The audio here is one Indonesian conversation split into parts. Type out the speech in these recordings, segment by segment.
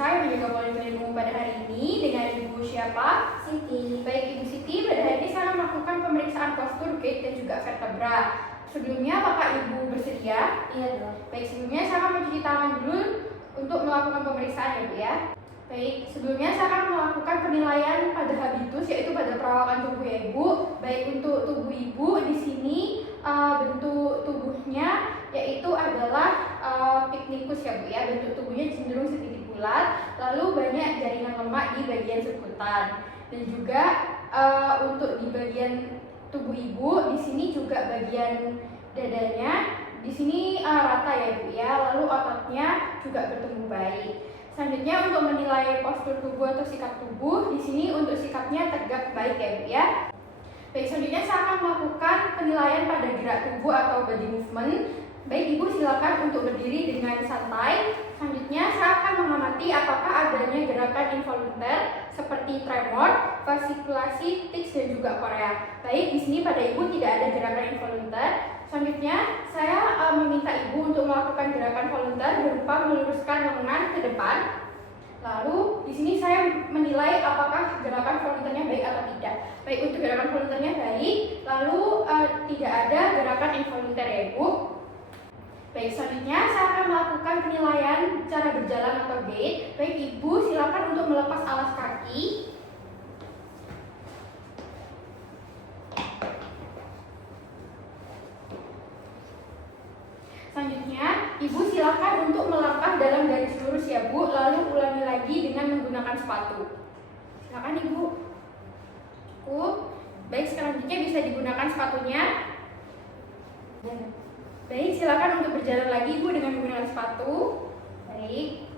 saya menjaga poliklinikmu pada hari ini dengan Ibu siapa? Siti. Baik Ibu Siti, pada hari ini saya melakukan pemeriksaan postur, gait, dan juga vertebra. Sebelumnya apakah Ibu bersedia? Iya dong. Baik, sebelumnya saya akan mencuci tangan dulu untuk melakukan pemeriksaan ya Bu ya. Baik, sebelumnya saya akan melakukan penilaian pada habitus, yaitu pada perawakan tubuh ya Ibu. Baik untuk tubuh Ibu di sini bentuk tubuhnya yaitu adalah picnicus ya Bu ya. Bentuk tubuhnya cenderung sedikit bulat, lalu banyak jaringan lemak di bagian sekutan. Dan juga untuk di bagian tubuh Ibu di sini juga bagian dadanya di sini rata ya Bu ya. Lalu ototnya juga bertumbuh baik. Selanjutnya untuk menilai postur tubuh atau sikap tubuh, di sini untuk sikapnya tegak baik ya Bu ya. Baik, selanjutnya saya akan melakukan penilaian pada gerak tubuh atau body movement. Baik Ibu, silakan untuk berdiri dengan santai. Selanjutnya saya akan mengamati apakah adanya gerakan involunter seperti tremor, vasikulasi, tics, dan juga korea. Baik, di sini pada Ibu tidak ada gerakan involunter. Selanjutnya saya meminta Ibu untuk melakukan gerakan volunter berupa meluruskan lengan ke depan. Lalu di sini saya menilai apakah gerakan volunternya baik atau tidak. Baik, untuk gerakan volunternya baik, lalu tidak ada gerakan involunter ya Ibu. Baik, selanjutnya saya akan melakukan penilaian cara berjalan atau gait. Baik Ibu, silakan untuk melepas alas kaki. Selanjutnya, Ibu silakan untuk melangkah dalam garis lurus ya Bu, lalu ulangi lagi dengan menggunakan sepatu. Silakan Ibu. Cukup. Baik, selanjutnya bisa digunakan sepatunya. Baik, silakan untuk berjalan lagi Ibu dengan menggunakan sepatu. Baik.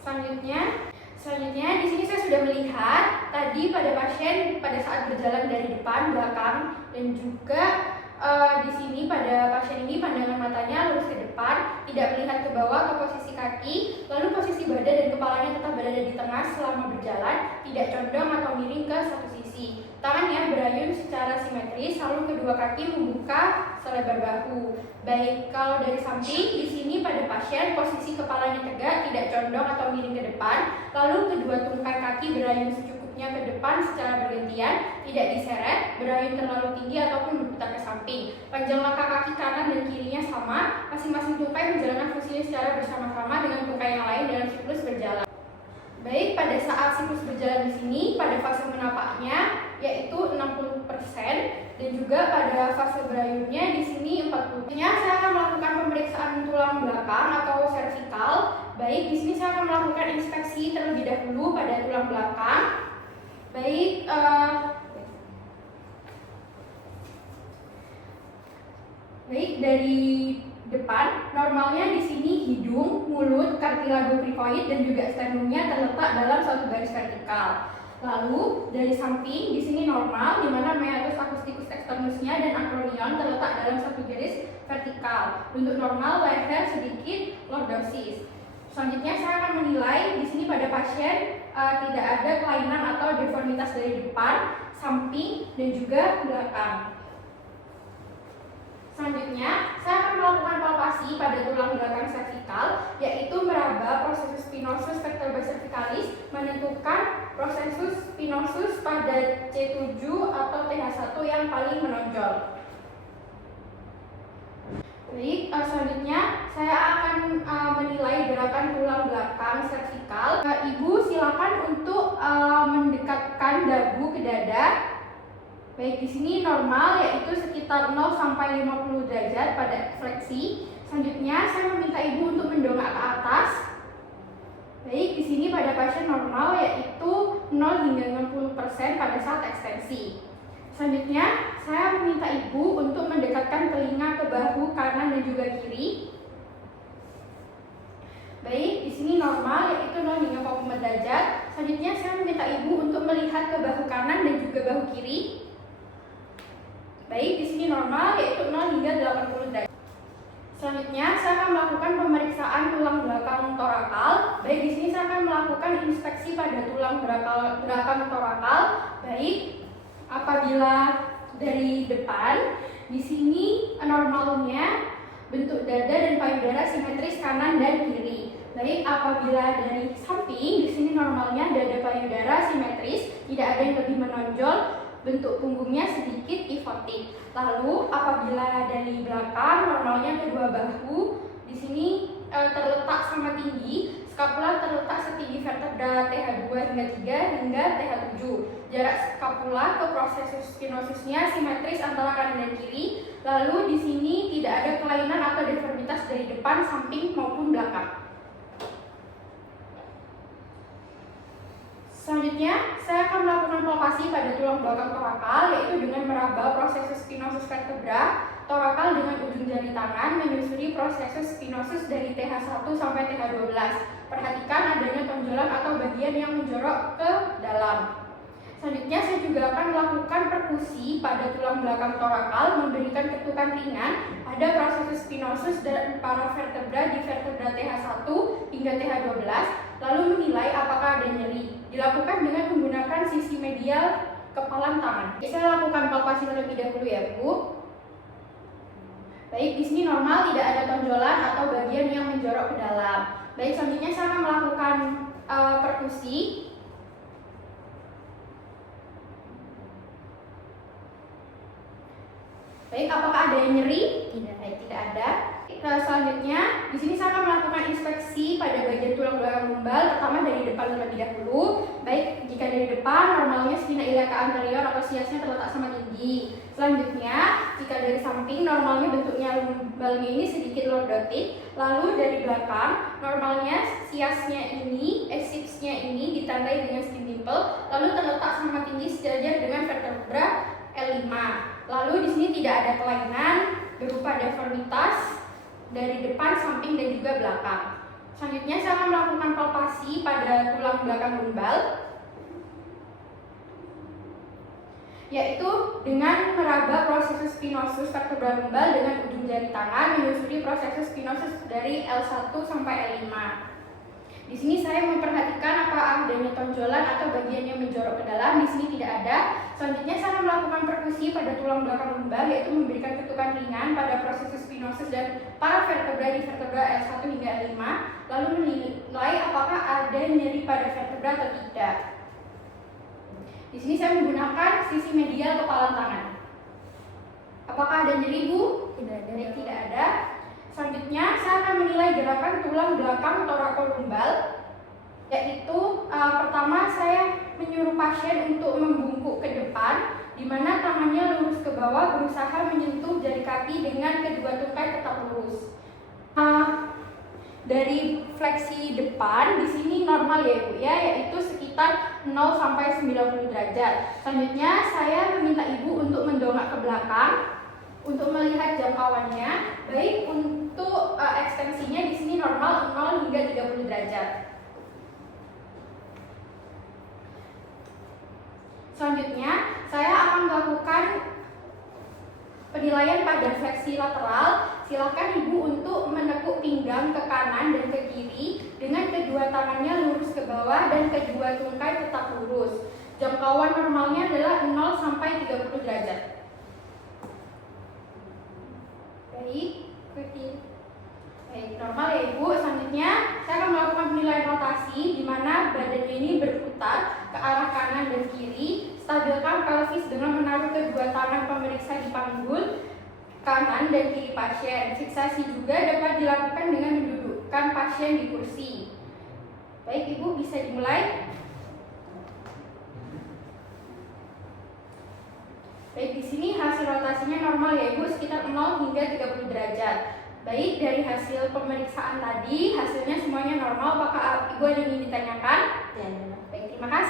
Selanjutnya di sini saya sudah melihat tadi pada pasien pada saat berjalan dari depan, belakang, dan juga di sini pada pasien ini pandangan matanya lurus ke depan, tidak melihat ke bawah atau posisi kaki, lalu posisi badan dan kepalanya tetap berada di tengah selama berjalan, tidak condong atau miring ke satu sisi. Tangannya berayun secara simetris, lalu kedua kaki membuka selebar bahu. Baik, kalau dari samping di sini pada pasien posisi kepalanya tegak, tidak condong atau miring ke depan, lalu kedua tungkai kaki berayun secukupnya ke depan secara bergantian, tidak diseret, berayun terlalu tinggi ataupun berputar ke samping. Panjang langkah kaki kanan dan kirinya sama, masing-masing tungkai menjalankan fungsinya secara bersama-sama dengan tungkai yang lain dalam siklus berjalan. Baik, pada saat siklus berjalan di sini pada fase menapaknya yaitu 60% dan juga pada fase berayunnya di sini 40%. Saya akan melakukan pemeriksaan tulang belakang atau servikal. Baik, di sini saya akan melakukan inspeksi terlebih dahulu pada tulang belakang. Baik, dari depan, normalnya di sini hidung, mulut, kartilago krifoid dan juga sternumnya terletak dalam satu garis vertikal. Lalu dari samping di sini normal, di mana meatus acousticus externusnya dan acromion terletak dalam satu garis vertikal. Bentuk normal, leher sedikit lordosis. Selanjutnya saya akan menilai di sini pada pasien tidak ada kelainan atau deformitas dari depan, samping, dan juga belakang. Selanjutnya, saya akan melakukan palpasi pada tulang belakang servikal, yaitu meraba prosesus spinosus vertebrae-cervicalis, menentukan prosesus spinosus pada C7 atau TH1 yang paling menonjol. Baik, selanjutnya saya akan menilai gerakan tulang belakang servikal. Ibu silakan untuk mendekatkan dagu ke dada. Baik, di sini normal yaitu sekitar 0 sampai 50 derajat pada fleksi. Selanjutnya saya meminta Ibu untuk mendongak ke atas. Baik, di sini pada pasien normal yaitu 0 hingga 60% pada saat ekstensi. Selanjutnya saya meminta Ibu untuk mendekatkan telinga ke bahu kanan dan juga kiri. Baik, di sini normal yaitu 0 hingga 45 derajat. Selanjutnya saya meminta Ibu untuk melihat ke bahu kanan dan juga bahu kiri. Baik, di sini normal yaitu 0 hingga 80 derajat. Selanjutnya saya akan melakukan pemeriksaan tulang belakang torakal. Baik, di sini saya akan melakukan inspeksi pada tulang belakang torakal. Baik, apabila dari depan, di sini normalnya bentuk dada dan payudara simetris kanan dan kiri. Baik, apabila dari samping, di sini normalnya dada payudara simetris, tidak ada yang lebih menonjol, bentuk punggungnya sedikit kifotik. Lalu, apabila dari belakang, normalnya kedua bahu, di sini terletak sama tinggi, skapula terletak setinggi vertebra TH2 hingga 3 hingga TH7. Jarak skapula ke prosesus spinosisnya simetris antara kanan dan kiri. Lalu di sini tidak ada kelainan atau deformitas dari depan, samping maupun belakang. Selanjutnya, saya akan melakukan palpasi pada tulang belakang torakal, yaitu dengan meraba prosesus spinosus vertebra torakal dengan ujung jari tangan menyusuri prosesus spinosus dari TH1 sampai TH12. Perhatikan adanya tonjolan atau bagian yang menjorok ke dalam. Selanjutnya, saya juga akan melakukan perkusi pada tulang belakang torakal, memberikan ketukan ringan pada prosesus spinosus dan para vertebra di vertebra TH1 hingga TH12, lalu menilai apakah ada nyeri. Dilakukan dengan menggunakan sisi medial kepalan tangan. Saya lakukan palpasi terlebih dahulu ya, Bu. Baik, di sini normal, tidak ada tonjolan atau bagian yang menjorok ke dalam. Baik, selanjutnya saya akan melakukan perkusi. Baik, apakah ada yang nyeri? Tidak ada. Selanjutnya, di sini saya akan melakukan inspeksi pada bagian tulang belakang lumbal, pertama dari depan terlebih dahulu. Baik, jika dari depan, normalnya spina iliaca anterior atau siasnya terletak sama tinggi. Selanjutnya, jika dari samping, normalnya bentuknya lumbalnya ini sedikit lordotik. Lalu dari belakang, normalnya siasnya ini, sipsnya ini ditandai dengan skin dimple, lalu terletak sama tinggi sejajar dengan vertebra L5. Lalu di sini tidak ada kelainan berupa deformitas dari depan, samping, dan juga belakang. Selanjutnya saya akan melakukan palpasi pada tulang belakang lumbal, yaitu dengan meraba prosesus spinosus vertebra lumbal dengan ujung jari tangan menyusuri prosesus spinosus dari L1 sampai L5. Di sini saya memperhatikan apa adanya tonjolan atau bagian yang menjorok ke dalam. Di sini tidak ada. Selanjutnya saya akan melakukan perkusi pada tulang belakang lumbal, yaitu memberikan ketukan ringan pada prosesus spinosus dan para vertebra di vertebra L1 hingga L5, lalu menilai apakah ada nyeri pada vertebra atau tidak. Di sini saya menggunakan sisi medial kepalan tangan. Apakah ada nyeri, Bu? Tidak ada. Selanjutnya, saya akan menilai gerakan tulang belakang torakolumbal, yaitu pertama saya menyuruh pasien untuk membungkuk ke depan, di mana tangannya lurus ke bawah, berusaha menyentuh jari kaki dengan kedua tungkai tetap lurus. Dari fleksi depan, di sini normal ya, Bu ya, yaitu sekitar 0 sampai 90 derajat. Selanjutnya, saya meminta Ibu untuk mendongak ke belakang untuk melihat jangkauannya, baik untuk ekstensinya di sini normal 0 hingga 30 derajat. Selanjutnya, saya akan melakukan penilaian pada fleksi lateral. Silakan Ibu untuk menekuk pinggang ke kanan dan ke kiri dengan kedua tangannya lurus ke bawah dan kedua tungkai tetap lurus. Jangkauan normalnya adalah 0 sampai 30 derajat. Baik, normal ya Ibu. Selanjutnya saya akan melakukan penilaian rotasi di mana badannya ini berputar ke arah kanan dan kiri. Stabilkan pelvis dengan menaruh kedua tangan pemeriksa di panggul kanan dan kiri pasien. Fiksasi juga dapat dilakukan dengan mendudukkan pasien di kursi. Baik Ibu, bisa dimulai. Baik, di sini hasil rotasinya normal ya Ibu, sekitar 0 hingga 30 derajat. Baik, dari hasil pemeriksaan tadi, hasilnya semuanya normal. Apakah Ibu ada yang ingin ditanyakan? Ya. Baik, terima kasih.